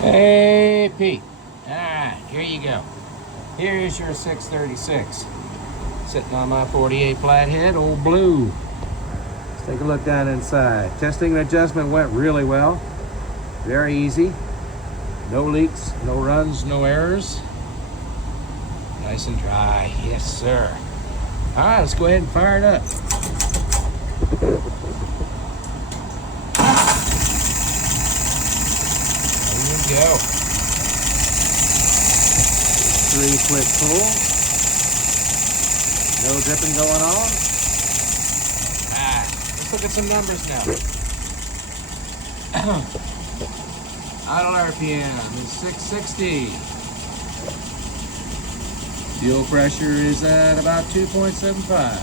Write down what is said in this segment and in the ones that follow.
Hey, Pete. Here you go. Here's your 636. Sitting on my 48 flathead, old blue. Let's take a look down inside. Testing and adjustment went really well. Very easy. No leaks, no runs, no errors. Nice and dry. Yes, sir. All right, let's go ahead and fire it up. There you go. 3-click pull. No dripping going on. Let's look at some numbers now. Idle RPM is 660. Fuel pressure is at about 2.75.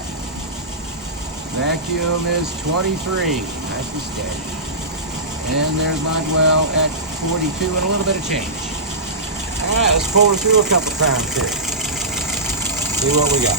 Vacuum is 23. Nice and steady. And there's my well at 42 and a little bit of change. All right, let's pull her through a couple times here. See what we got.